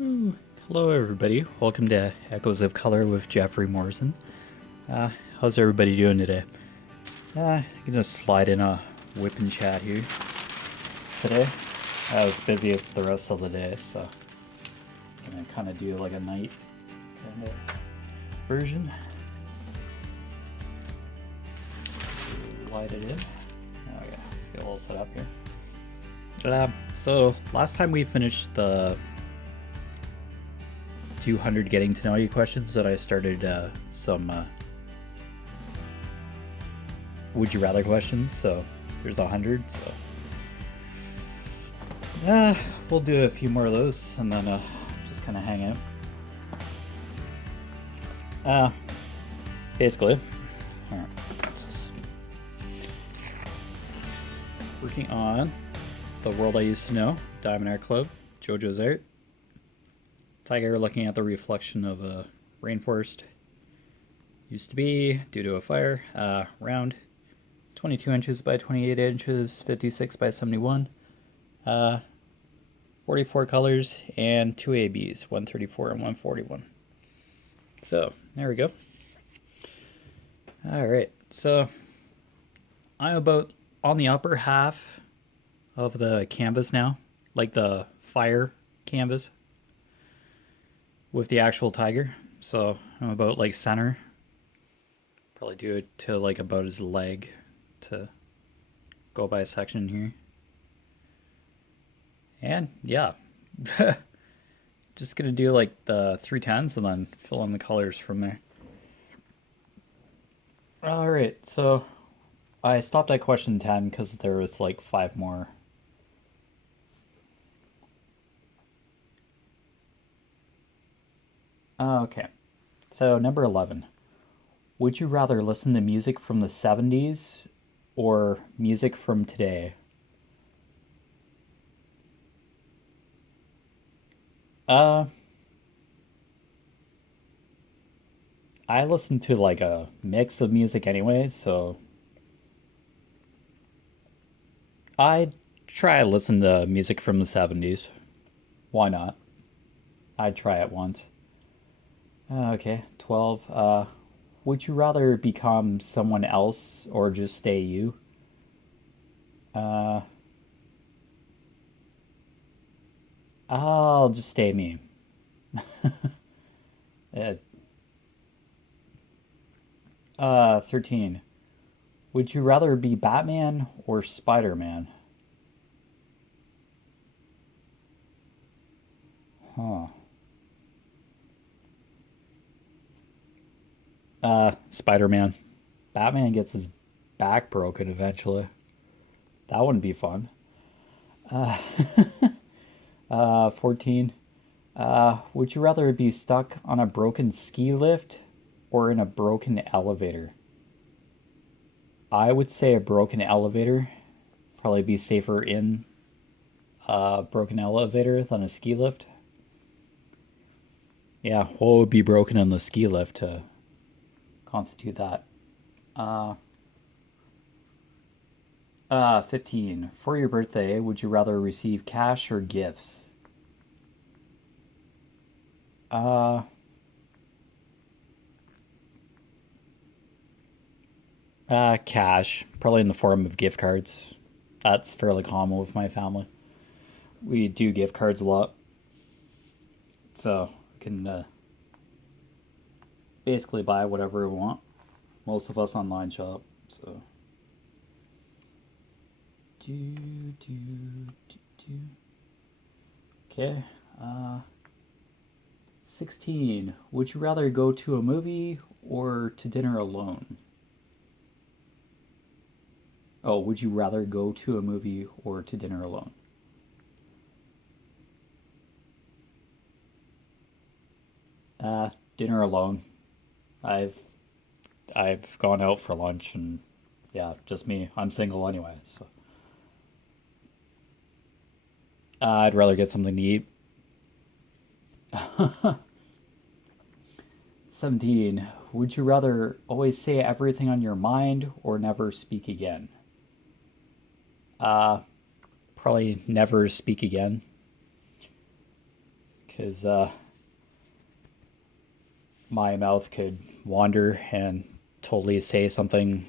Ooh, hello, everybody. Welcome to Echoes of Color with Jeffery Morrison. How's everybody doing today? I'm gonna slide in a whip and chat here today. I was busy the rest of the day, so I'm gonna kind of do like a night kind of version. Slide it in. Oh yeah, let's get a little set up here. So last time we finished the 200 getting to know you questions that I started some would you rather questions, so there's 100, so we'll do a few more of those and then just kind of hang out. Basically, all right, just working on the world I used to know, Diamond Art Club, Jojoes Art. Tiger looking at the reflection of a rainforest. Used to be, due to a fire, round, 22 inches by 28 inches, 56 by 71, 44 colors, and 2 ABs, 134 and 141. So, there we go. Alright, so I'm about on the upper half of the canvas now, like the fire canvas with the actual tiger. So I'm about like center. Probably do it to like about his leg to go by section here. And yeah, just gonna do like the 310s and then fill in the colors from there. All right, so I stopped at question 10 because there was like 5 more. Okay, so number 11. Would you rather listen to music from the 70s or music from today? Uh, I listen to like a mix of music anyway, so I try to listen to music from the 70s. Why not? I'd try it once. Okay, 12. Would you rather become someone else or just stay you? Uh, I'll just stay me. Uh, 13. Would you rather be Batman or Spider-Man? Huh. Spider-Man. Batman gets his back broken eventually. That wouldn't be fun. 14. Would you rather be stuck on a broken ski lift or in a broken elevator? I would say a broken elevator. Probably be safer in a broken elevator than a ski lift. Yeah, what would be broken in the ski lift to constitute that? Uh, 15. For your birthday, would you rather receive cash or gifts? Uh, Cash, probably in the form of gift cards. That's fairly common with my family. We do gift cards a lot, so we can basically buy whatever we want. Most of us online shop, so. Do, do, do, do. Okay. 16. Would you rather go to a movie or to dinner alone? Oh, would you rather go to a movie or to dinner alone? Dinner alone. I've I've gone out for lunch and yeah, just me. I'm single anyway, so I'd rather get something to eat. 17. Would you rather always say everything on your mind or never speak again? Uh, Probably never speak again. because my mouth could wander and totally say something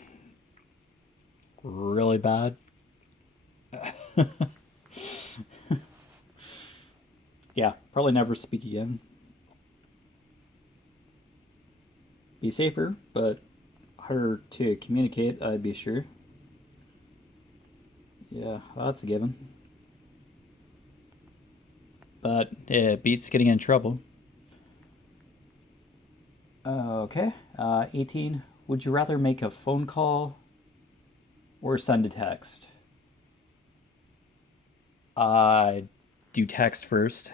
really bad. Yeah, probably never speak again. Be safer, but harder to communicate, I'd be sure. Yeah, well, that's a given. But it beats getting in trouble. Okay. 18. Would you rather make a phone call or send a text? I do text first.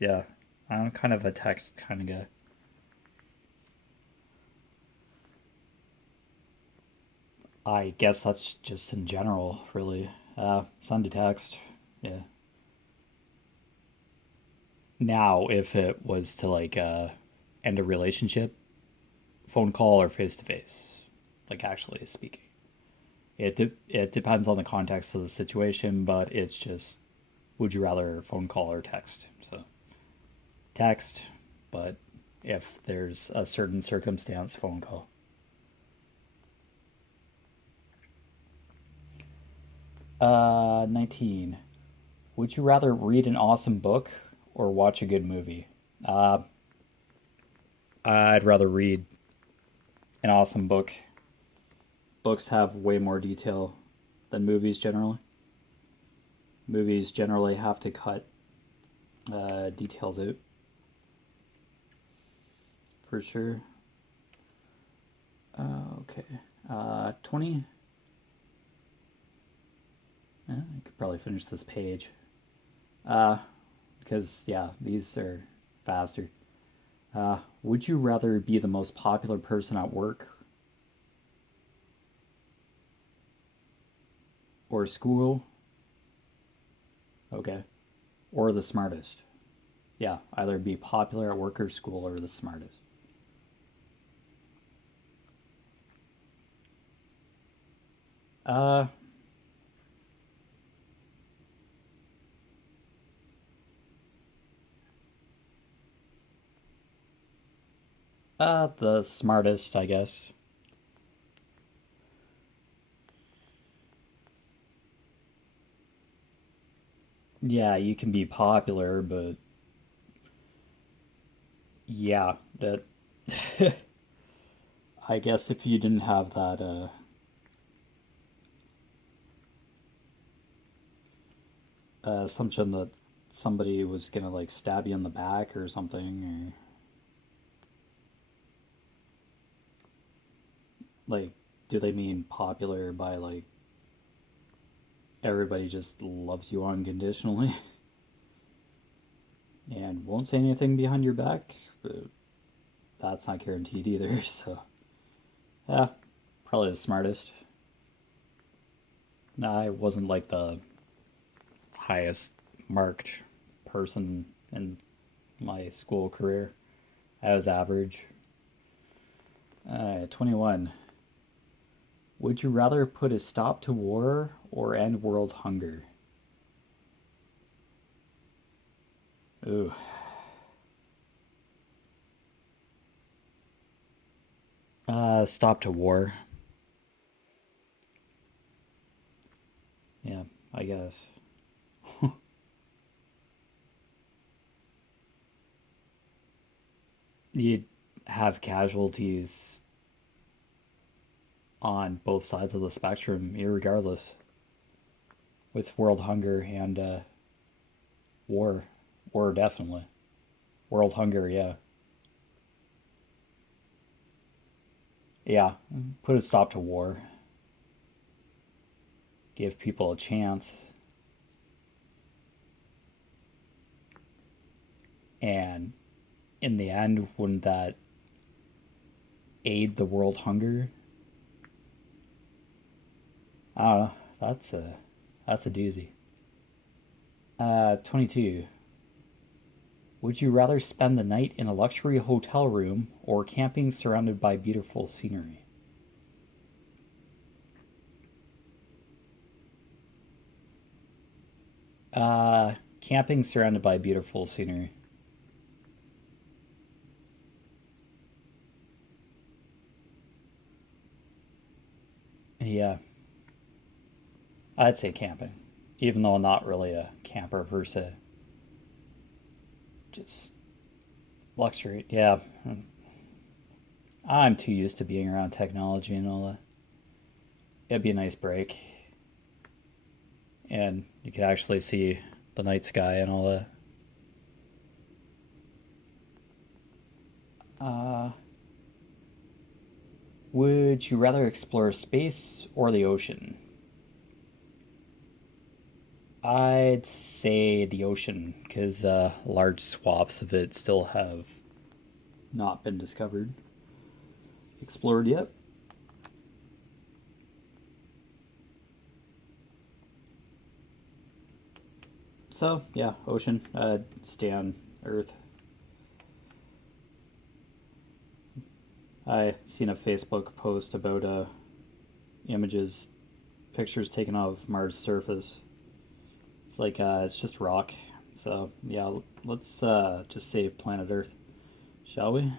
Yeah, I'm kind of a text kind of guy. I guess that's just in general, really. Send a text. Yeah. Now, if it was to like end a relationship, phone call or face to face, like actually speaking. It depends on the context of the situation, but it's just would you rather phone call or text? So text, but if there's a certain circumstance, phone call. 19. Would you rather read an awesome book or watch a good movie? Uh, I'd rather read an awesome book. Books have way more detail than movies generally. Movies generally have to cut details out for sure. Okay. 20. I could probably finish this page. Uh, because, yeah, these are faster. Would you rather be the most popular person at work or school? Okay. Or the smartest? Yeah, either be popular at work or school or the smartest. Uh, the smartest, I guess. Yeah, you can be popular, but yeah, that I guess if you didn't have that assumption that somebody was gonna like stab you in the back or something, or like, do they mean popular by like everybody just loves you unconditionally and won't say anything behind your back? But that's not guaranteed either. So yeah, probably the smartest. No, I wasn't like the highest marked person in my school career. I was average. 21. Would you rather put a stop to war or end world hunger? Ooh. Stop to war. Yeah, I guess. You'd have casualties on both sides of the spectrum, irregardless, with world hunger and war. War, definitely. World hunger, yeah. Yeah, put a stop to war. Give people a chance. And in the end, wouldn't that aid the world hunger? I don't know. That's a doozy. 22. Would you rather spend the night in a luxury hotel room or camping surrounded by beautiful scenery? Camping surrounded by beautiful scenery. Yeah, I'd say camping, even though I'm not really a camper per se. Just luxury. Yeah, I'm too used to being around technology and all that. It'd be a nice break, and you could actually see the night sky and all that. Uh, would you rather explore space or the ocean? I'd say the ocean, because large swaths of it still have not been discovered, explored yet. So, yeah, ocean. I'd stay on Earth. I seen a Facebook post about images, pictures taken of Mars' surface. It's like it's just rock. So yeah, let's just save planet Earth, shall we?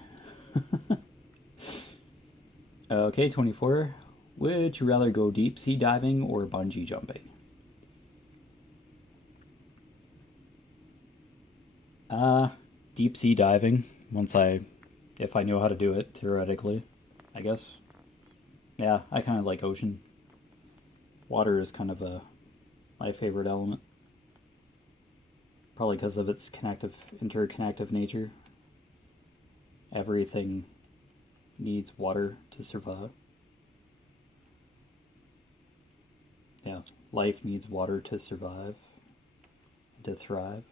Okay, 24. Would you rather go deep sea diving or bungee jumping? Uh, Deep sea diving. If I knew how to do it theoretically, I guess. Yeah, I kind of like ocean. Water is kind of my favorite element, probably because of its interconnective nature. Everything needs water to survive. Yeah, life needs water to survive, to thrive.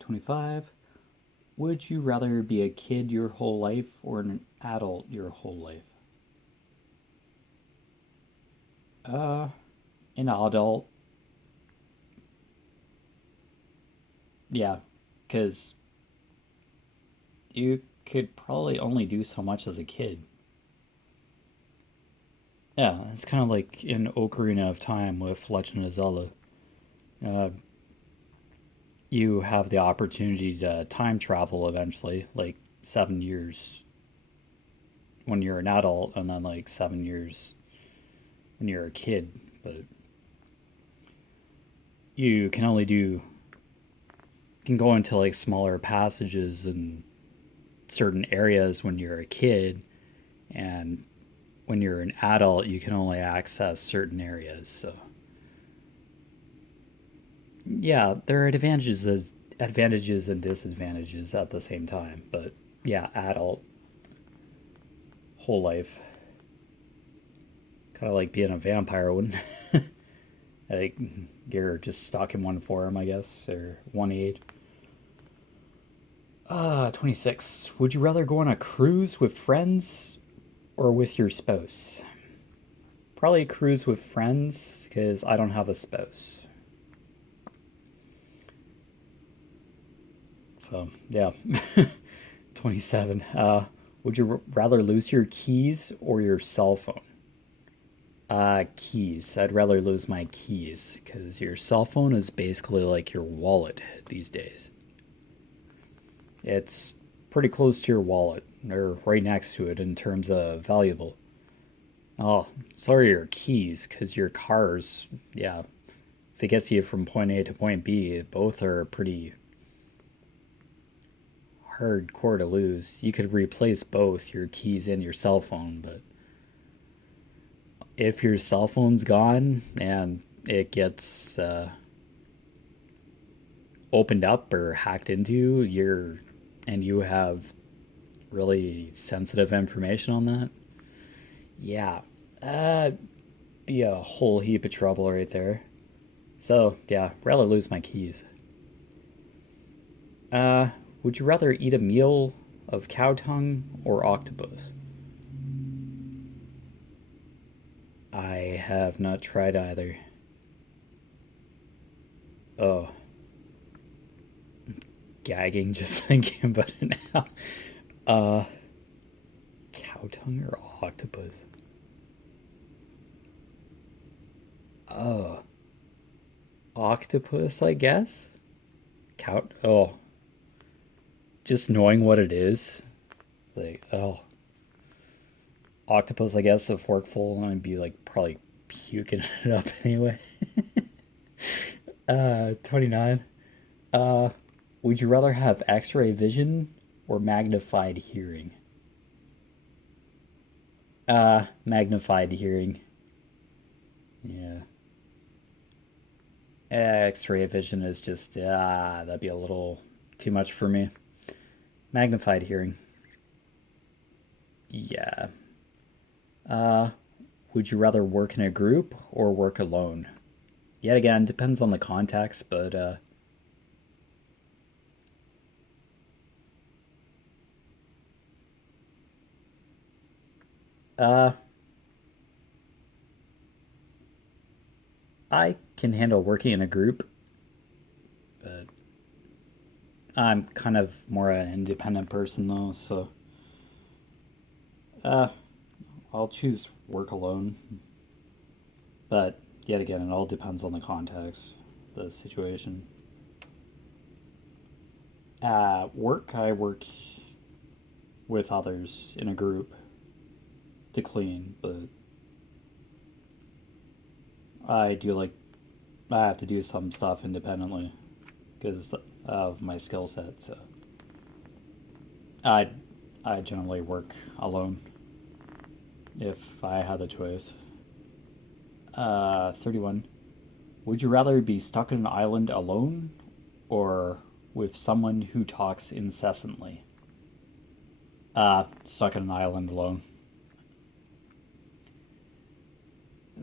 25. Would you rather be a kid your whole life or an adult your whole life? Uh, an adult, yeah, because you could probably only do so much as a kid. Yeah, it's kind of like in Ocarina of Time with Legend of Zelda. Uh, you have the opportunity to time travel eventually, like 7 years when you're an adult, and then like 7 years when you're a kid. But you can only do you can go into like smaller passages and certain areas when you're a kid, and when you're an adult, you can only access certain areas. So yeah, there are advantages and disadvantages at the same time. But yeah, adult whole life, kind of like being a vampire, wouldn't like you're just stuck in one form, I guess, or one age. 26. Would you rather go on a cruise with friends or with your spouse? Probably a cruise with friends because I don't have a spouse. So, yeah. 27. Would you rather lose your keys or your cell phone? Keys. I'd rather lose my keys because your cell phone is basically like your wallet these days. It's pretty close to your wallet, or right next to it in terms of valuable. Oh, sorry, your keys, because your cars, yeah, if it gets you from point A to point B, both are pretty hardcore to lose. You could replace both your keys and your cell phone, but if your cell phone's gone and it gets opened up or hacked into, and you have really sensitive information on that, yeah, be a whole heap of trouble right there. So yeah, rather lose my keys. Uh, would you rather eat a meal of cow tongue or octopus? I have not tried either. Oh, gagging just thinking about it now. Uh, Cow tongue or octopus? Oh, octopus, I guess. Cow. Oh, just knowing what it is, like, oh, octopus, I guess, a forkful, and I'd be like probably puking it up anyway. 29. Uh, would you rather have X-ray vision or magnified hearing? Magnified hearing. Yeah. X-ray vision is just that'd be a little too much for me. Magnified hearing. Yeah. Uh, would you rather work in a group or work alone? Yet again, depends on the context, but uh, I can handle working in a group, but I'm kind of more an independent person though, so uh, I'll choose work alone. But yet again, it all depends on the context, the situation. Work, I work with others in a group to clean, but I do like I have to do some stuff independently because of my skill set. So I I generally work alone if I had the choice. 31. Would you rather be stuck on an island alone or with someone who talks incessantly? Stuck on an island alone.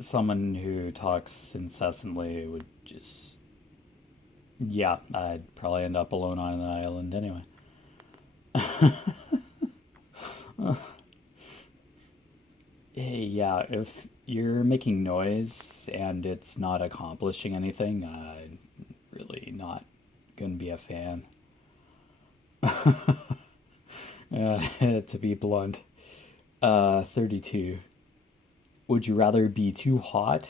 Someone who talks incessantly would just. Yeah, I'd probably end up alone on an island anyway. Hey, yeah, if you're making noise and it's not accomplishing anything, I'm really not gonna be a fan. To be blunt. 32. Would you rather be too hot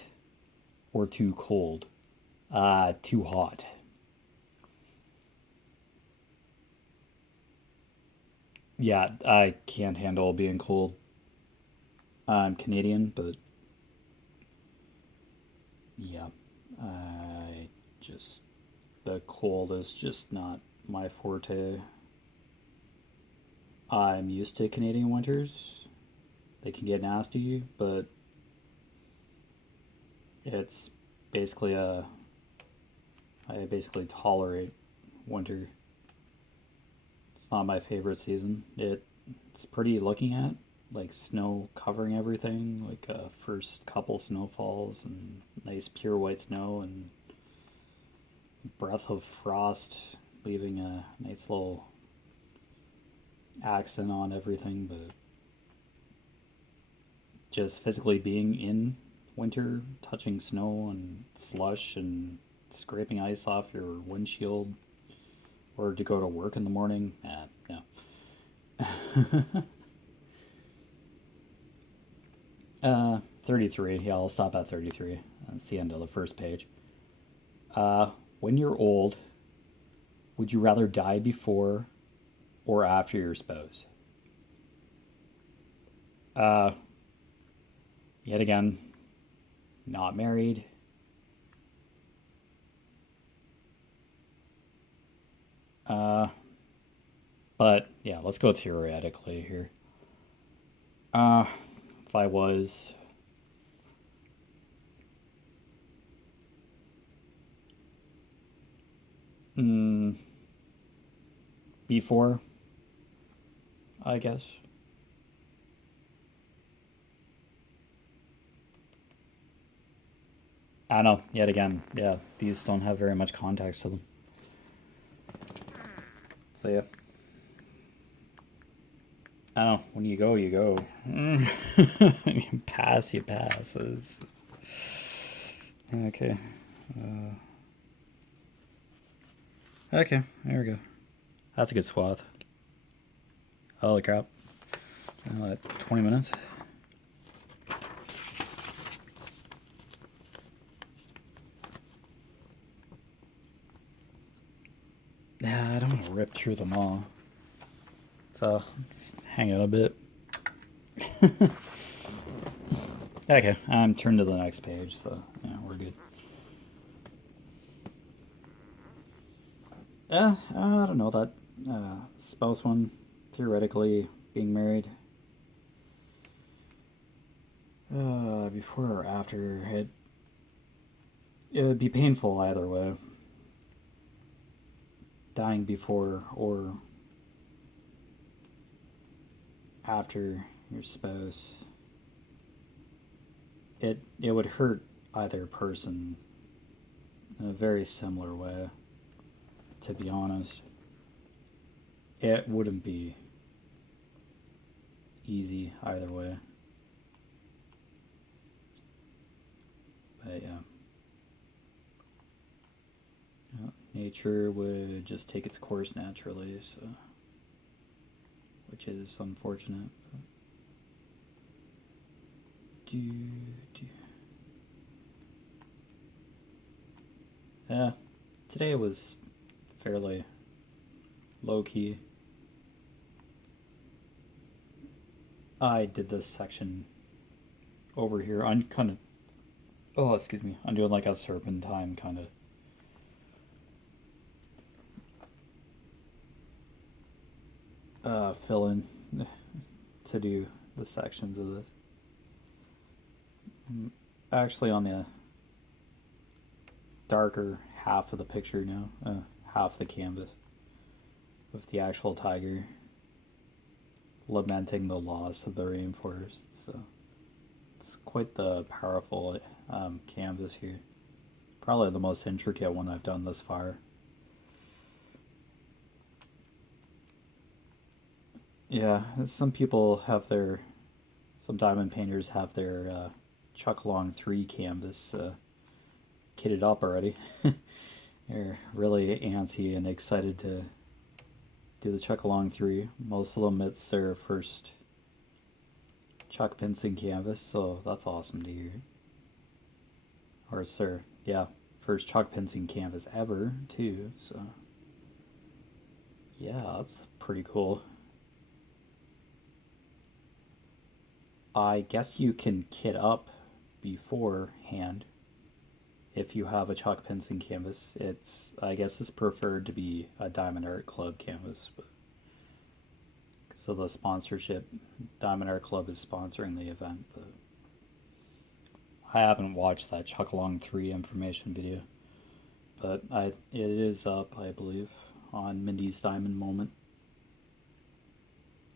or too cold? Too hot. Yeah, I can't handle being cold. I'm Canadian, but yeah, I just the cold is just not my forte. I'm used to Canadian winters. They can get nasty, but it's basically a I basically tolerate winter. It's not my favorite season. It's pretty looking at, like snow covering everything, like first couple snowfalls and nice pure white snow and breath of frost, leaving a nice little accent on everything. But just physically being in winter, touching snow and slush and scraping ice off your windshield, or to go to work in the morning, no. 33. Yeah, I'll stop at 33. That's the end of the first page. Uh, when you're old, would you rather die before or after your spouse? Uh, yet again, not married. Uh, but yeah, let's go theoretically here. Uh, if I was, mm, before, I guess. I don't know. Yet again, yeah, these don't have very much context to them. So yeah, I don't know. When you go, you go. You pass, you pass. Okay. Okay, there we go. That's a good swath. Holy crap. 20 minutes. Yeah, I don't want to rip through them all. So, hang out a bit. Okay, I'm turned to the next page, so yeah, we're good. I don't know that spouse one, theoretically being married. Before or after, it would be painful either way. Dying before or after your spouse, it would hurt either person in a very similar way. To be honest, it wouldn't be easy either way. But yeah, nature would just take its course naturally, so which is unfortunate. Do, do. Yeah, today was fairly low key. I did this section over here. I'm kind of, oh, excuse me. I'm doing like a serpentine kind of. Fill in to do the sections of this. Actually, on the darker half of the picture now, half the canvas, with the actual tiger lamenting the loss of the rainforest. So it's quite the powerful canvas here. Probably the most intricate one I've done thus far. Yeah, some people have their, some diamond painters have their Chuck Long 3 canvas kitted up already. They're really antsy and excited to do the Chuck Along 3. Most of them, it's their first Chuck Pinson canvas, so that's awesome to hear. Or it's their, yeah, first Chuck Pinson canvas ever, too, so yeah, that's pretty cool. I guess you can kit up beforehand if you have a Chuck Pinson canvas. It's, I guess it's preferred to be a Diamond Art Club canvas, but so the sponsorship, Diamond Art Club is sponsoring the event, but I haven't watched that Chuck Along 3 information video, but it is up, I believe, on Mindy's Diamond Moment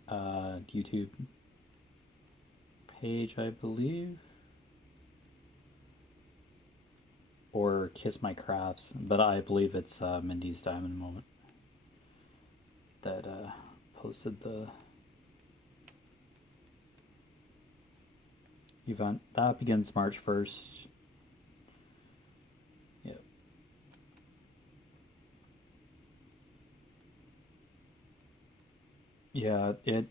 YouTube page, I believe, or Kiss My Crafts, but I believe it's Mindy's Diamond Moment that posted the event. That begins March 1st. Yep. Yeah, it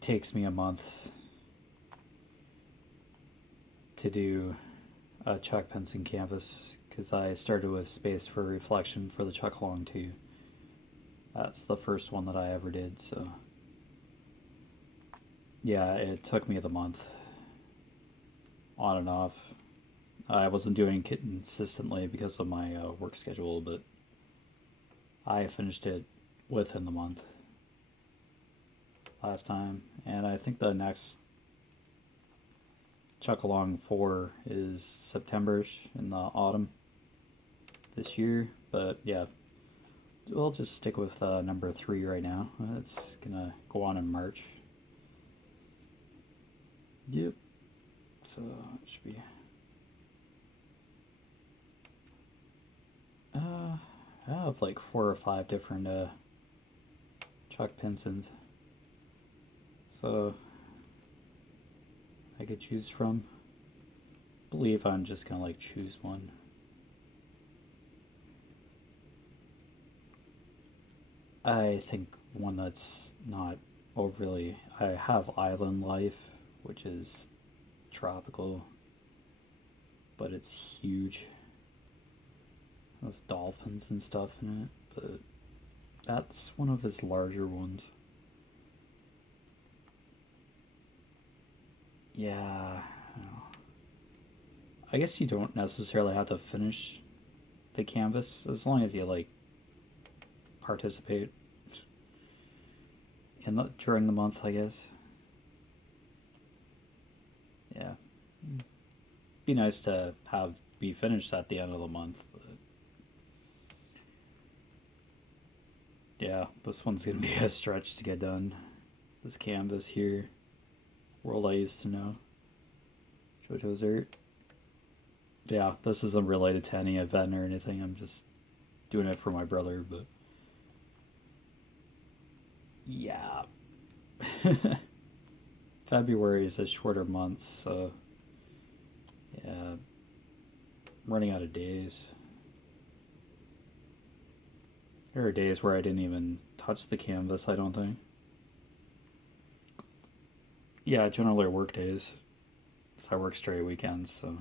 takes me a month to do a Chuck Pinson canvas because I started with Space for Reflection for the Chuck Long 2. That's the first one that I ever did, so yeah, it took me the month on and off. I wasn't doing it consistently because of my work schedule, but I finished it within the month last time, and I think the next Chuck Along 4 is September-ish in the autumn this year, but yeah, we'll just stick with number 3 right now. It's gonna go on in March. Yep. So it should be. I have like 4 or 5 different Chuck Pinsons, so I could choose from. I believe I'm just gonna like choose one. I think one that's not overly. I have Island Life, which is tropical, but it's huge. There's dolphins and stuff in it, but that's one of his larger ones. Yeah, I guess you don't necessarily have to finish the canvas as long as you like participate during the month, I guess. Yeah, be nice to have be finished at the end of the month. But yeah, this one's gonna be a stretch to get done. This canvas here, world I used to know, Jojoes Art. Yeah, this isn't related to any event or anything. I'm just doing it for my brother, but yeah. February is a shorter month, so yeah, I'm running out of days. There are days where I didn't even touch the canvas, I don't think. Yeah, generally work days. So I work straight weekends, so.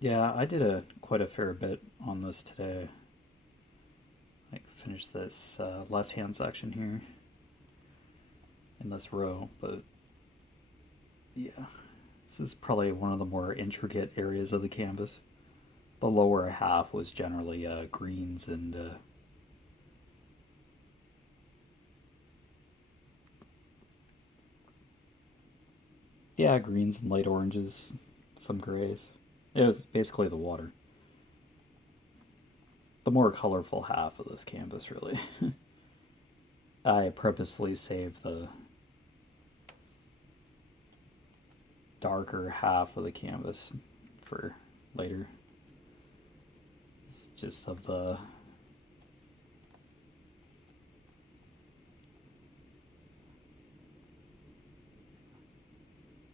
Yeah, I did quite a fair bit on this today. I finished this left-hand section here in this row, but yeah, this is probably one of the more intricate areas of the canvas. The lower half was generally greens and yeah, greens and light oranges, some grays. It was basically the water. The more colorful half of this canvas, really. I purposely saved the darker half of the canvas for later. It's just of the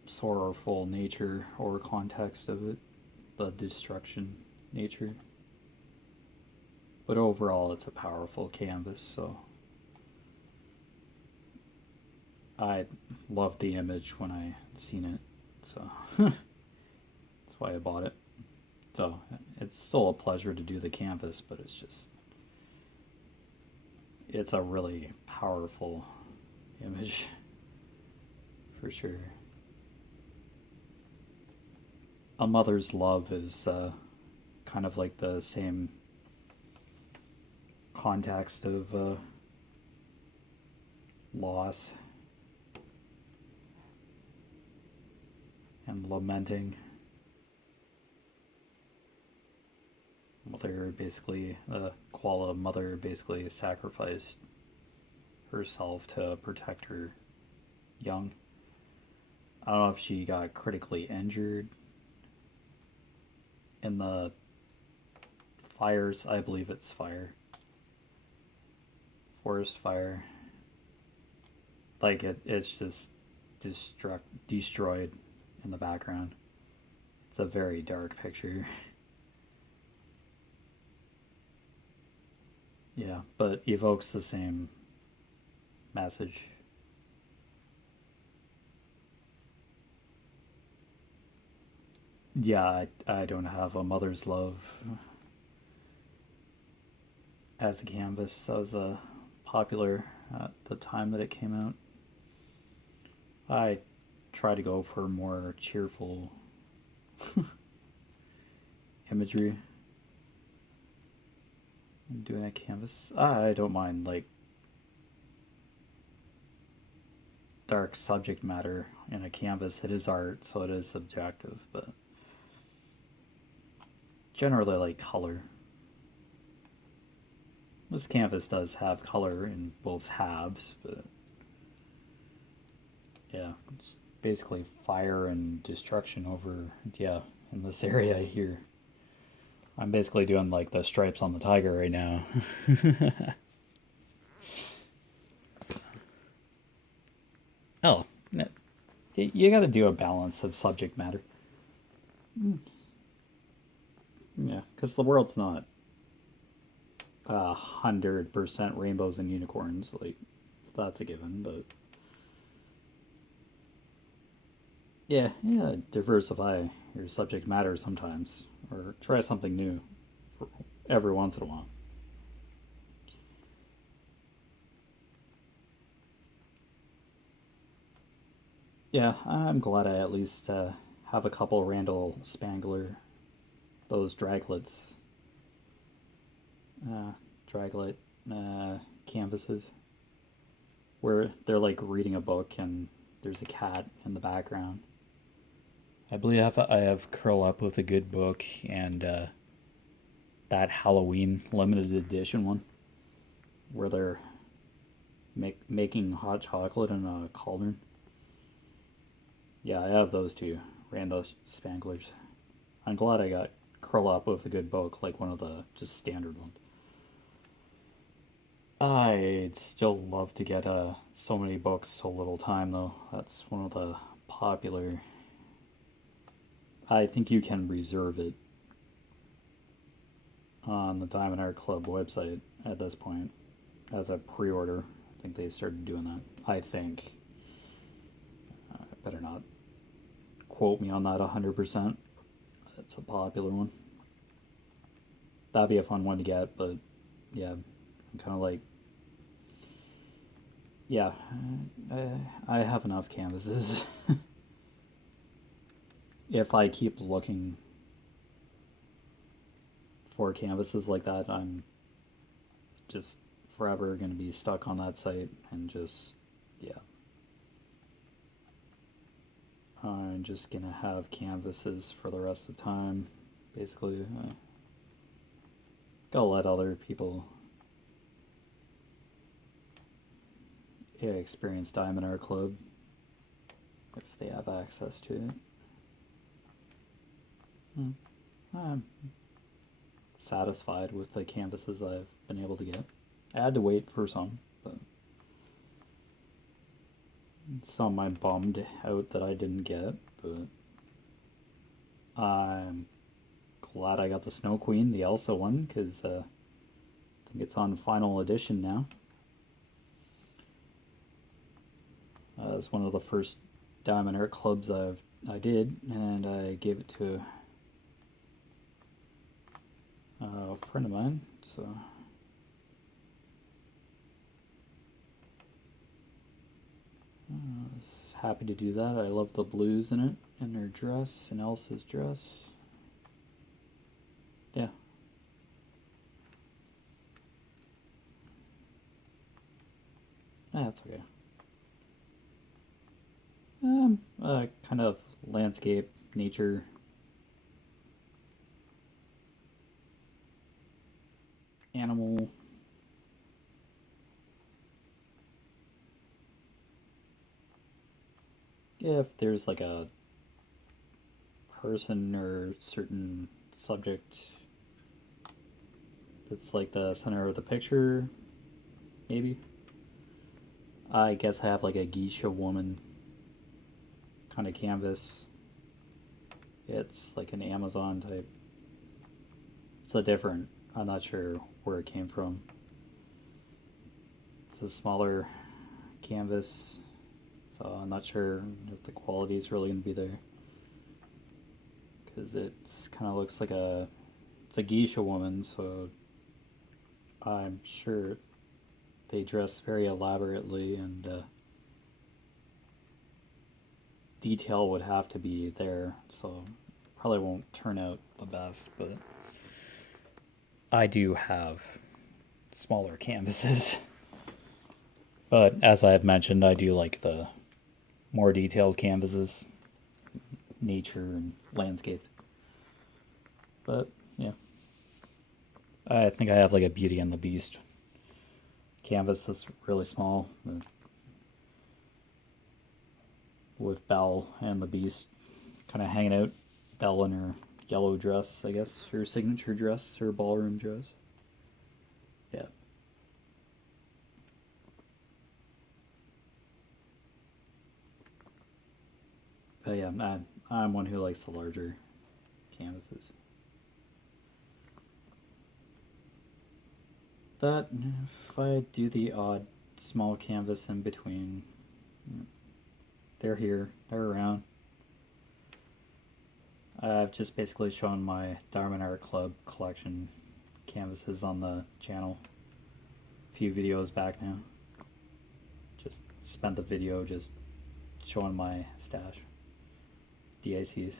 sorrowful nature or context of it, the destruction nature. But overall, it's a powerful canvas, so I loved the image when I seen it, so that's why I bought it. So it's still a pleasure to do the canvas, but it's a really powerful image for sure. A mother's love is kind of like the same context of loss and lamenting. Mother basically, Koala mother basically sacrificed herself to protect her young. I don't know if she got critically injured in the fires. I believe it's fire. Forest fire. Like it's just destroyed in the background. It's a very dark picture. Yeah, but evokes the same message. Yeah, I don't have a mother's love as a canvas. That was popular at the time that it came out. I try to go for more cheerful imagery when doing a canvas. I don't mind like dark subject matter in a canvas. It is art, so it is subjective, but generally like color. This canvas does have color in both halves, but yeah, it's basically fire and destruction over, yeah, in this area here. I'm basically doing like the stripes on the tiger right now. Oh, no, you got to do a balance of subject matter. Yeah, because the world's not 100% rainbows and unicorns. Like that's a given, but yeah, diversify your subject matter sometimes, or try something new. every once in a while. Yeah, I'm glad I at least have a couple Randall Spangler, those draglets, uh, draglet canvases, where they're like reading a book and there's a cat in the background. I believe I have Curl Up with a Good Book and that Halloween limited edition one where they're making hot chocolate in a cauldron. Yeah, I have those two Randall Spanglers. I'm glad I got Curl Up with a Good Book, like one of the just standard ones. I'd still love to get so many books, so little time though. That's one of the popular. I think you can reserve it on the Diamond Art Club website at this point as a pre-order. I think they started doing that. I think. Better not quote me on that 100%. It's a popular one. That'd be a fun one to get, but yeah, I'm kind of like, yeah, I have enough canvases. If I keep looking for canvases like that, I'm just forever going to be stuck on that site and just, yeah. I'm just going to have canvases for the rest of the time. Basically, gotta let other people experience Diamond Art Club if they have access to it. I'm satisfied with the canvases I've been able to get. I had to wait for some, but some I'm bummed out that I didn't get, but I'm glad I got the Snow Queen, the Elsa one, because I think it's on final edition now. It's one of the first Diamond Art Clubs I did, and I gave it to a friend of mine, so I was happy to do that. I love the blues in it, and her dress, and Elsa's dress. Yeah. That's okay. Kind of landscape, nature. Animal. If there's like a person or certain subject that's like the center of the picture, maybe. I guess I have like a geisha woman kind of canvas. It's like an Amazon type. It's a different, I'm not sure where it came from. It's a smaller canvas, so I'm not sure if the quality is really going to be there. Because it's kind of looks like it's a geisha woman, so I'm sure they dress very elaborately and detail would have to be there, so probably won't turn out the best, but I do have smaller canvases. But as I have mentioned, I do like the more detailed canvases, nature and landscape. But yeah, I think I have like a Beauty and the Beast canvas that's really small with Belle and the Beast kind of hanging out. Belle in her yellow dress, I guess, her signature dress, her ballroom dress. Yeah. But yeah, I'm one who likes the larger canvases. But if I do the odd small canvas in between, they're here, they're around. I've just basically shown my Diamond Art Club collection canvases on the channel a few videos back now. Just spent the video just showing my stash. DICs,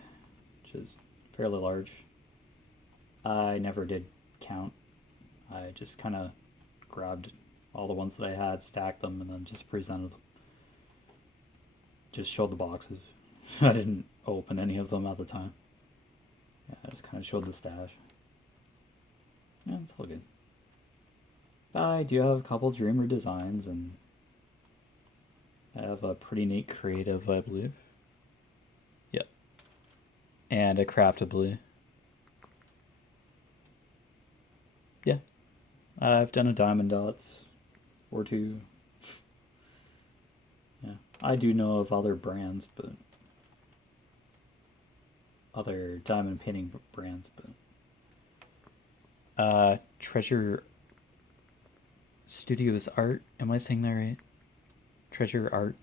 which is fairly large. I never did count. I just kind of grabbed all the ones that I had, stacked them, and then just presented them. Just showed the boxes. I didn't open any of them at the time. Yeah, I just kind of showed the stash. Yeah, it's all good. I do have a couple Dreamer designs, and I have a pretty neat creative, I believe. Yep. And a craftably. Yeah. I've done a diamond dots or two. Yeah. I do know of other brands, but other diamond painting brands, but Treasure Studios Art. Am I saying that right? Treasure Art.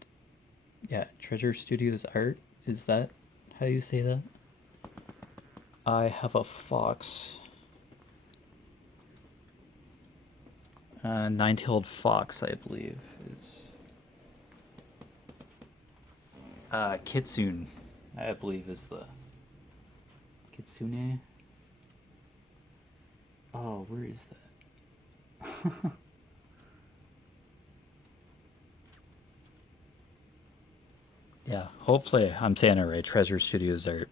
Yeah, Treasure Studios Art. Is that how you say that? I have a fox. Nine-tailed fox, I believe, is Kitsune, I believe, is the Kitsune. Oh, where is that? Yeah, hopefully I'm saying it right. Treasure Studios Art.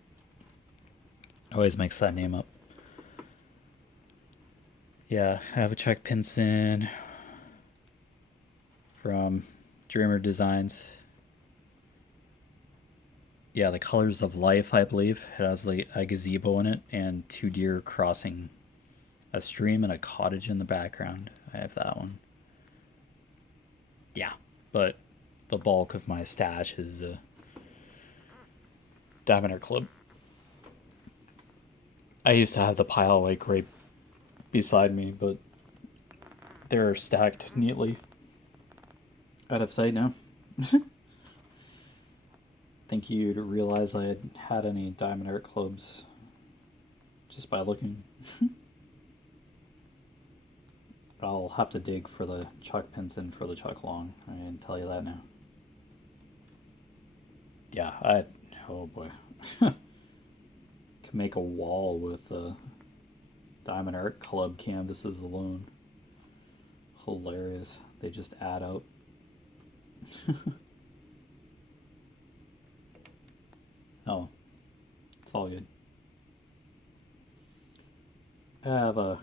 Always makes that name up. Yeah, I have a Chuck Pinson from Dreamer Designs. Yeah, the Colors of Life, I believe. It has like a gazebo in it and two deer crossing a stream and a cottage in the background. I have that one. Yeah, but the bulk of my stash is Diamond Art Club. I used to have the pile like right beside me, but they're stacked neatly out of sight now. Think you'd realize I had any Diamond Art Clubs just by looking. I'll have to dig for the Chuck Pinson for the Chuck Long. I can tell you that now. Yeah, oh boy. Could make a wall with Diamond Art Club canvases alone. Hilarious. They just add up. Oh, it's all good. I have a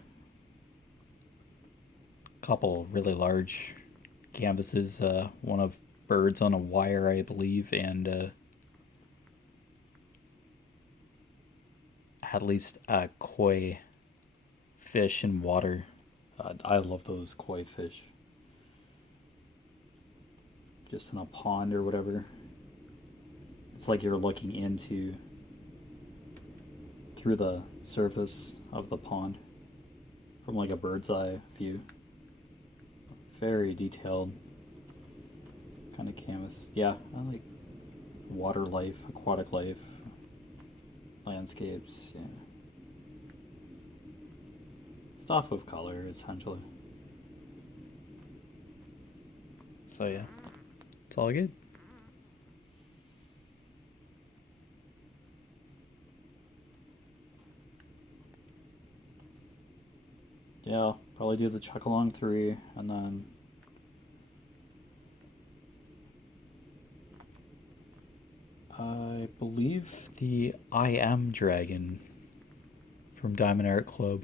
couple really large canvases. One of birds on a wire, I believe, and at least a koi fish in water. I love those koi fish. Just in a pond or whatever. It's like you're looking into through the surface of the pond from like a bird's eye view. Very detailed kind of canvas. Yeah, I like water life, aquatic life, landscapes, yeah. Stuff of color, essentially. So yeah, it's all good. Yeah, I'll probably do the Chuck Along 3, and then I believe the I Am Dragon from Diamond Art Club.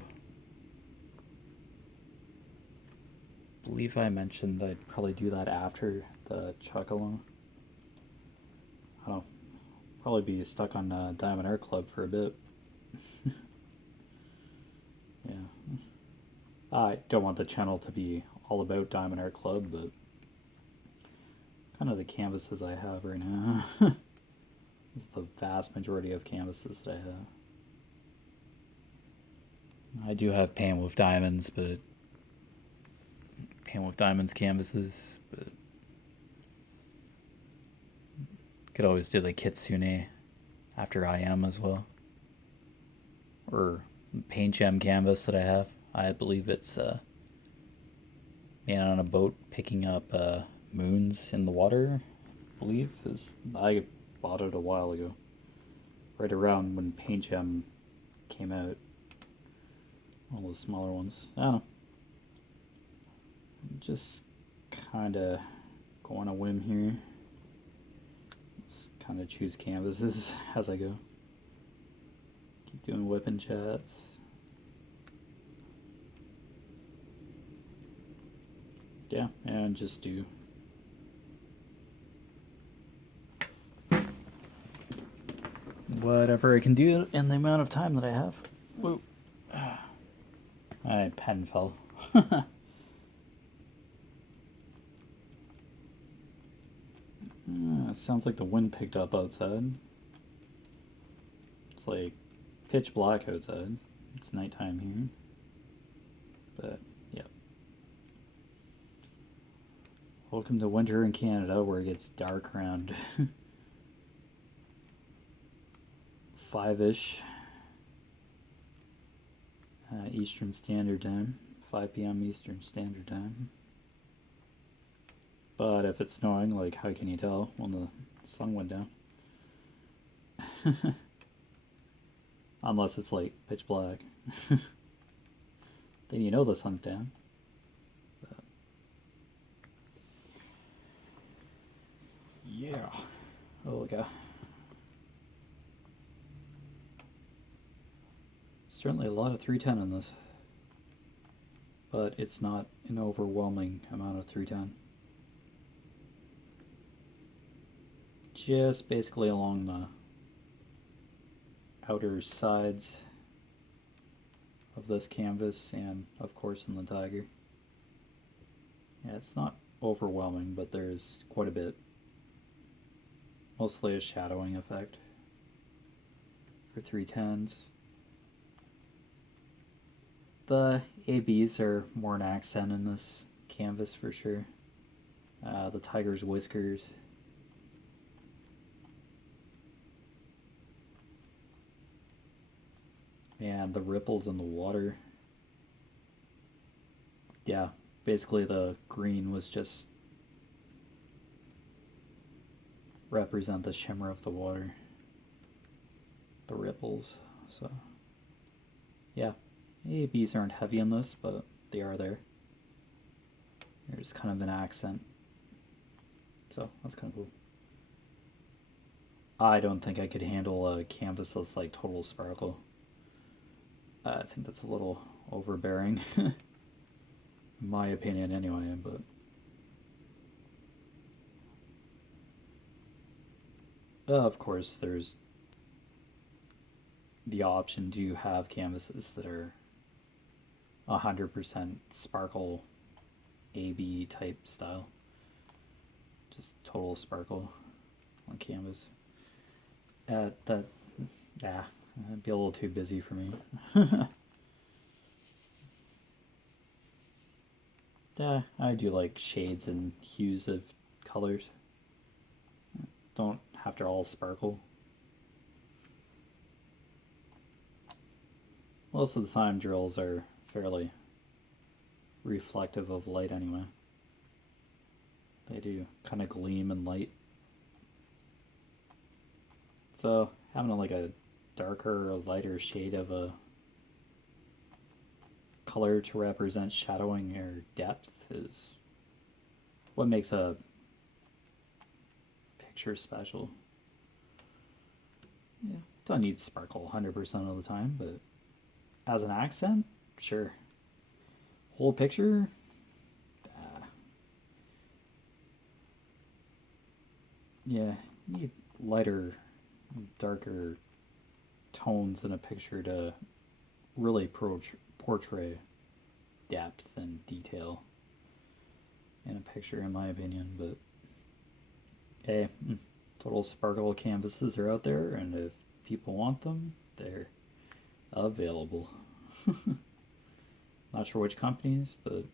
I believe I mentioned I'd probably do that after the Chuck Along. I don't know, probably be stuck on Diamond Art Club for a bit. Yeah. I don't want the channel to be all about Diamond Art Club, but kind of the canvases I have right now. This is the vast majority of canvases that I have. I do have Paint with Diamonds, but Paint with Diamonds canvases, but could always do the Kitsune after I Am as well. Or Paint Gem canvas that I have. I believe it's man on a boat picking up moons in the water. I believe I bought it a while ago, right around when Paint Gem came out. All the smaller ones. I don't know. Just kind of go on a whim here. Just kind of choose canvases as I go. Keep doing WIP and chats. Yeah, and just do whatever I can do in the amount of time that I have. Whoa. My pen fell. It sounds like the wind picked up outside. It's like pitch black outside. It's nighttime here. But, yeah. Welcome to winter in Canada, where it gets dark around 5-ish Eastern Standard Time. 5 p.m. Eastern Standard Time. But if it's snowing, like, how can you tell when the sun went down? Unless it's, like, pitch black. Then you know the sun's down. But yeah. Oh, okay. Certainly a lot of 310 in this. But it's not an overwhelming amount of 310. Just basically along the outer sides of this canvas and of course in the tiger. Yeah, it's not overwhelming, but there's quite a bit. Mostly a shadowing effect for 310s. The ABs are more an accent in this canvas for sure. The tiger's whiskers. And the ripples in the water. Yeah, basically the green was just represent the shimmer of the water. The ripples. So, yeah. ABs aren't heavy in this, but they are there. There's kind of an accent. So, that's kind of cool. I don't think I could handle a canvas that's like total sparkle. I think that's a little overbearing. In my opinion anyway, but of course there's the option to have canvases that are 100% sparkle AB type style. Just total sparkle on canvas. That'd be a little too busy for me. Yeah, I do like shades and hues of colors. Don't have to all sparkle. Most of the time drills are fairly reflective of light anyway. They do kind of gleam in light. So having like a darker or lighter shade of a color to represent shadowing or depth is what makes a picture special. Yeah, don't need sparkle 100% of the time, but as an accent, sure. Whole picture, yeah, you need lighter, darker tones in a picture to really portray depth and detail in a picture, in my opinion. But hey, total sparkle canvases are out there, and if people want them, they're available. Not sure which companies, but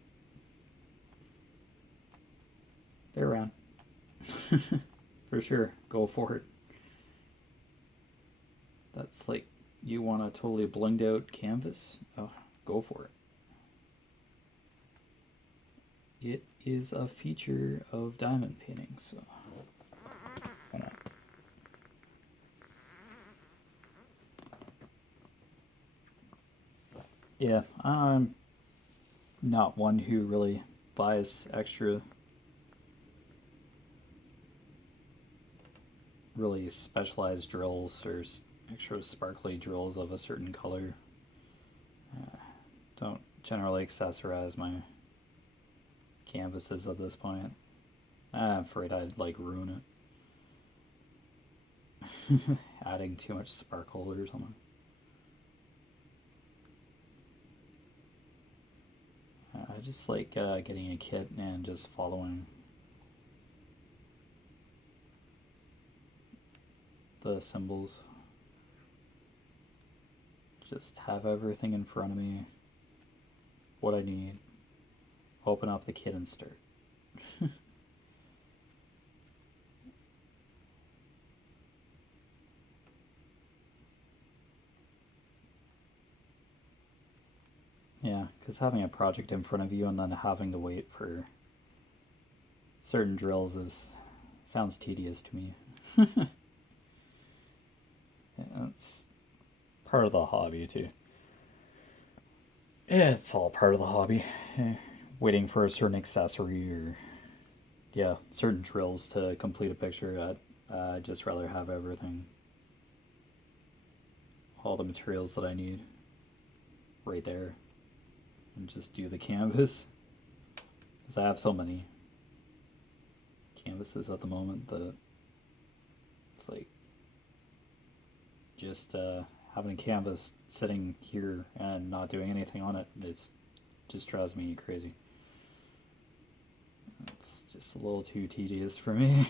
they're around. For sure, go for it. That's like, you want a totally blinged out canvas? Oh, go for it. it is a feature of diamond painting, so why not? Yeah, I'm not one who really buys extra really specialized drills or extra sparkly drills of a certain color. Don't generally accessorize my canvases at this point. I'm afraid I'd like ruin it. Adding too much sparkle or something. I just like getting a kit and just following the symbols. Just have everything in front of me, what I need, open up the kit and start. Yeah, because having a project in front of you and then having to wait for certain drills sounds tedious to me. Yeah, it's part of the hobby too. Yeah, it's all part of the hobby. Waiting for a certain accessory or yeah, certain drills to complete a picture. I'd just rather have everything, all the materials that I need, right there, and just do the canvas. Because I have so many canvases at the moment that it's like just having a canvas sitting here and not doing anything on it. It's just drives me crazy. It's just a little too tedious for me.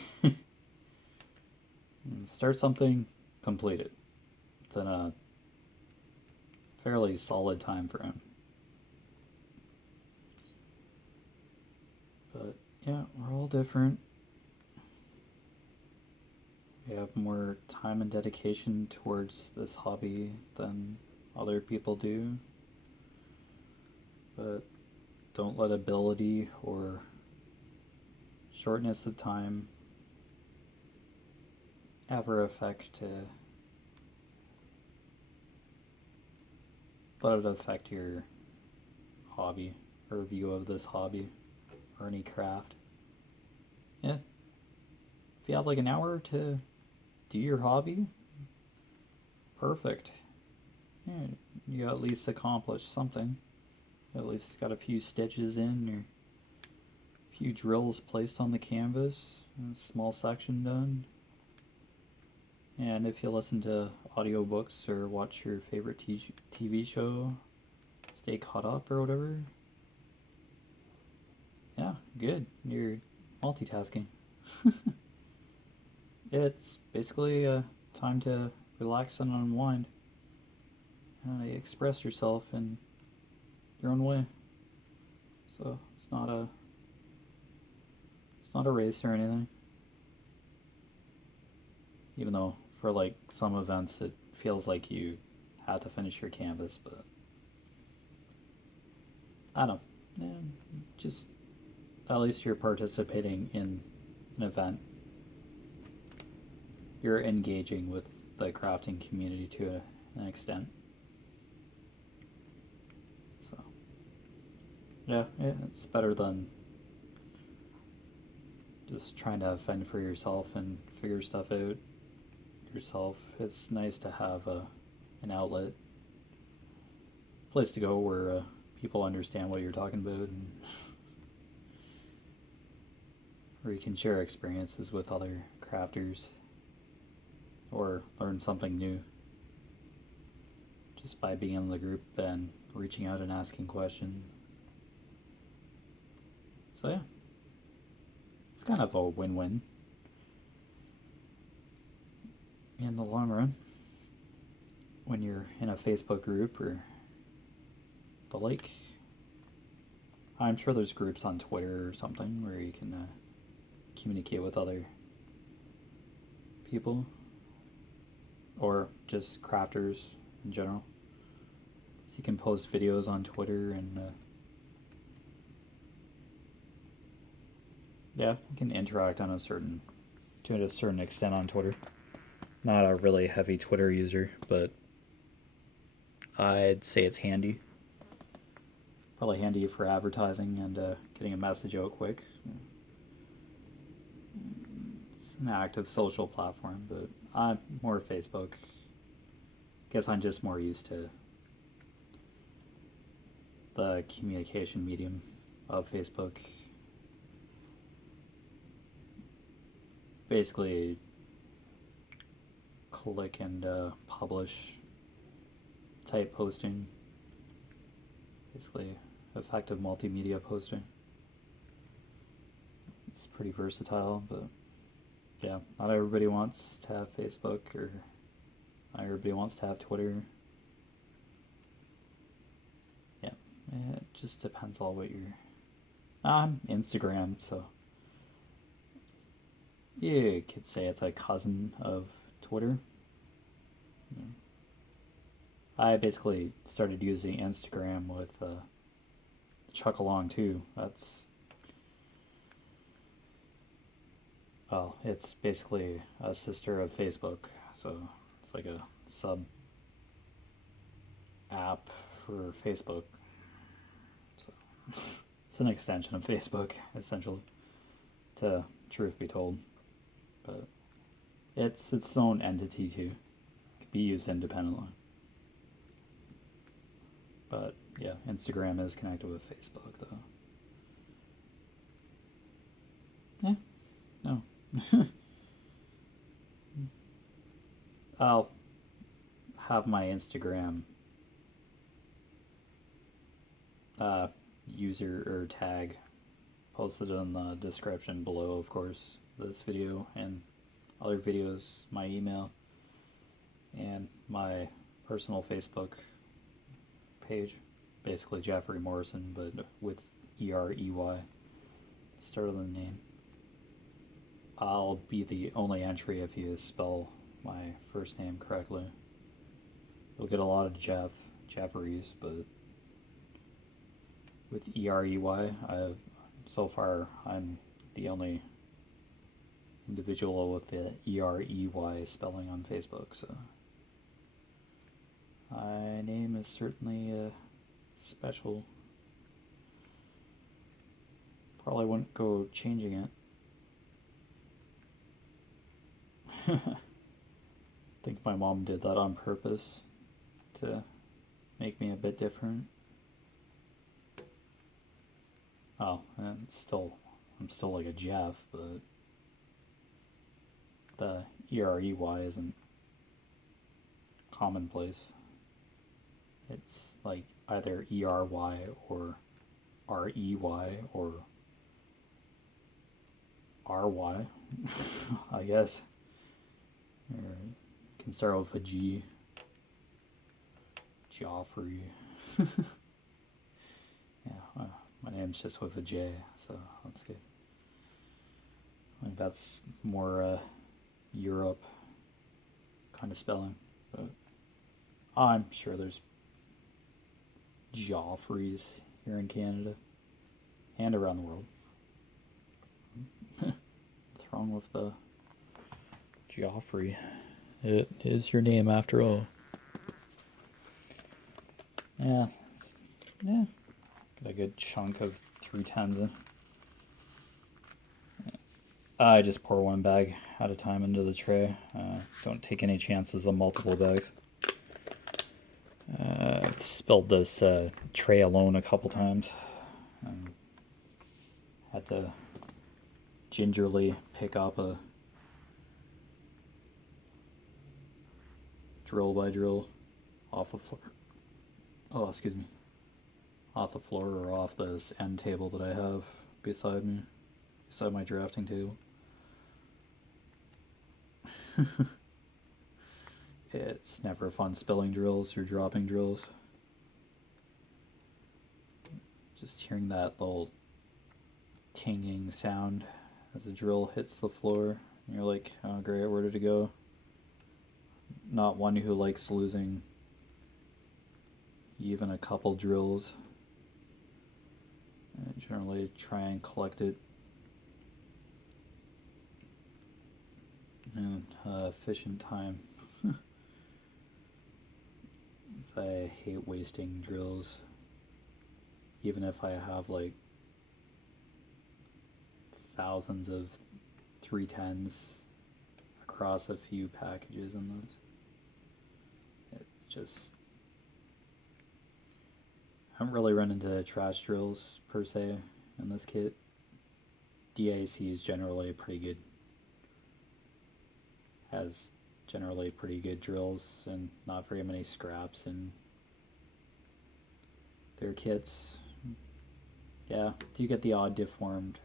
Start something, complete it. Then a fairly solid time frame. But yeah, we're all different. We have more time and dedication towards this hobby than other people do. But don't let ability or shortness of time ever let it affect your hobby or view of this hobby or any craft. Yeah, if you have like an hour to do your hobby, perfect. Yeah, you at least accomplished something. You at least got a few stitches in or a few drills placed on the canvas, a small section done. And if you listen to audiobooks or watch your favorite TV show, stay caught up or whatever, yeah, good. You're multitasking. It's basically a time to relax and unwind. Express yourself in your own way. So it's not a race or anything. Even though for like some events it feels like you had to finish your canvas, but I don't know. Yeah, just at least you're participating in an event. You're engaging with the crafting community to an extent. So yeah, it's better than just trying to fend for yourself and figure stuff out yourself. It's nice to have an outlet, place to go where people understand what you're talking about, and where you can share experiences with other crafters or learn something new just by being in the group and reaching out and asking questions. So yeah, it's kind of a win-win in the long run when you're in a Facebook group or the like. I'm sure there's groups on Twitter or something where you can communicate with other people or just crafters in general. So you can post videos on Twitter and Yeah, you can interact on a certain to a certain extent on Twitter. Not a really heavy Twitter user, but I'd say it's handy. Probably handy for advertising and getting a message out quick. It's an active social platform, but I'm more Facebook. Guess I'm just more used to the communication medium of Facebook. Basically, click and publish type posting. Basically, effective multimedia posting. It's pretty versatile, but yeah, not everybody wants to have Facebook, or not everybody wants to have Twitter. Yeah, it just depends on what you're. I'm Instagram, so you could say it's a cousin of Twitter. I basically started using Instagram with Chuck Along too. That's well, it's basically a sister of Facebook, so it's like a sub app for Facebook. So it's an extension of Facebook, essentially. To truth be told, but it's its own entity too. It can be used independently. But yeah, Instagram is connected with Facebook though. Yeah, no. I'll have my Instagram uh, user or tag posted in the description below, of course, this video and other videos, my email, and my personal Facebook page. Basically Jeffery Morrison, but with E-R-E-Y, start of the name. I'll be the only entry if you spell my first name correctly. You'll get a lot of Jefferys, but with E-R-E-Y, so far I'm the only individual with the E-R-E-Y spelling on Facebook, so my name is certainly special. Probably wouldn't go changing it. I think my mom did that on purpose to make me a bit different. Oh, and I'm still like a Jeff, but the E-R-E-Y isn't commonplace. It's like either E-R-Y or R-E-Y or R-Y, I guess. Or it can start with a G. Joffrey. Yeah, my name's just with a J, so that's good. I think that's more Europe kind of spelling, but I'm sure there's Joffreys here in Canada and around the world. What's wrong with the Joffrey? It is your name after all. Yeah, yeah. Got a good chunk of 310s in. I just pour one bag at a time into the tray. Don't take any chances on multiple bags. I've spilled this tray alone a couple times. Had to gingerly pick up a drill by drill off the floor. Oh, excuse me. Off the floor or off this end table that I have beside me, beside my drafting table. It's never fun spilling drills or dropping drills. Just hearing that little tinging sound as a drill hits the floor, and you're like, oh great, where did it go? Not one who likes losing even a couple drills. I generally try and collect it and efficient time. I hate wasting drills, even if I have like thousands of 310s across a few packages in those. It just, I haven't really run into trash drills per se in this kit. DIC is generally pretty good, has generally pretty good drills and not very many scraps in their kits. Yeah, you get the odd deformed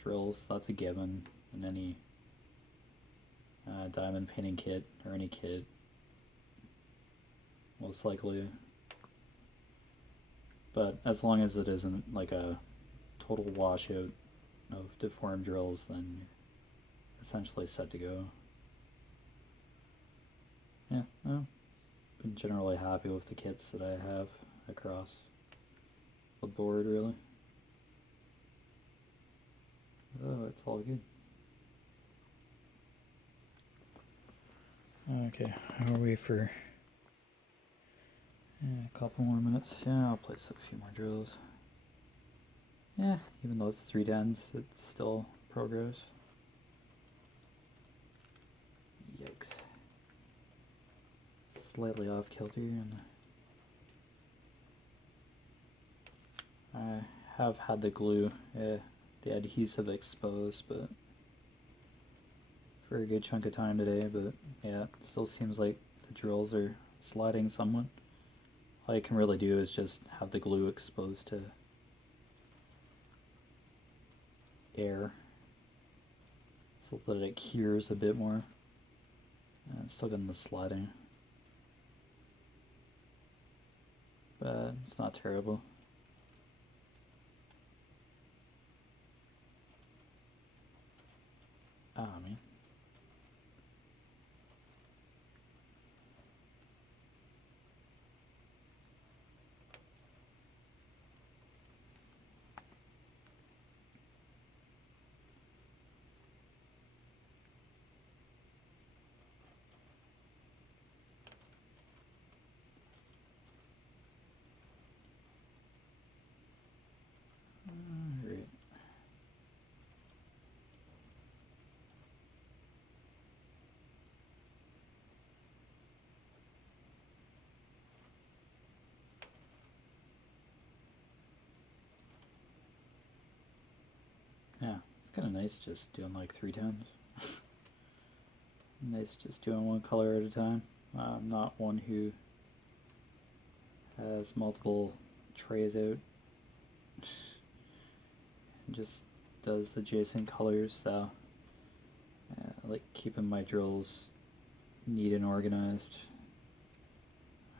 drills, that's a given in any diamond painting kit or any kit, most likely. But as long as it isn't like a total washout of deformed drills, then you're essentially set to go. Yeah, well, been generally happy with the kits that I have across the board, really. Oh, it's all good. Okay, how are we for a couple more minutes? Yeah, I'll place a few more drills. Yeah, even though it's 310s, it's still progress. Yikes. Slightly off kilter, and I have had the glue, the adhesive exposed, but for a good chunk of time today, but yeah, it still seems like the drills are sliding somewhat. All you can really do is just have the glue exposed to air so that it cures a bit more. And it's still getting the sliding, but it's not terrible. Ah, man. Alright. Yeah, it's kind of nice just doing like 310s. Nice just doing one color at a time. I'm not one who has multiple trays out and just does adjacent colors, so I like keeping my drills neat and organized.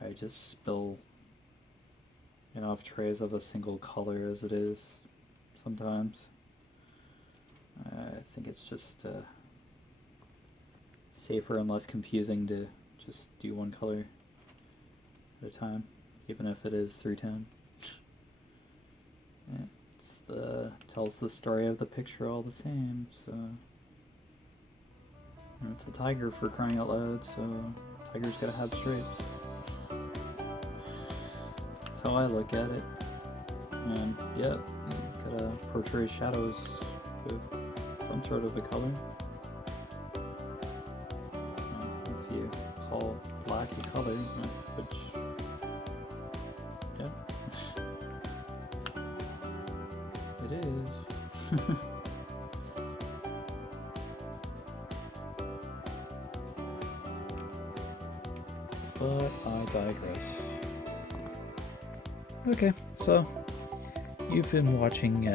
I just spill enough trays of a single color as it is sometimes. I think it's just safer and less confusing to just do one color at a time, even if it is 310. It's tells the story of the picture all the same, so. And it's a tiger, for crying out loud, so tiger's gotta have stripes. That's how I look at it. And yeah, gotta portray shadows with some sort of a color. If you call black a color, which, yeah, it is. But I digress. Okay, so you've been watching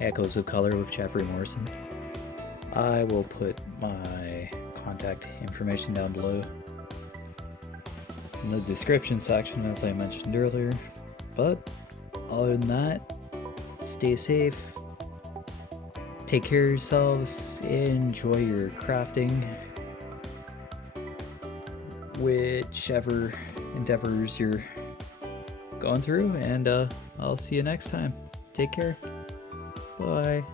Echoes of Color with Jeffery Morrison. I will put my contact information down below in the description section, as I mentioned earlier. But other than that, stay safe, take care of yourselves, enjoy your crafting, whichever endeavors you're going through, and I'll see you next time. Take care. Bye.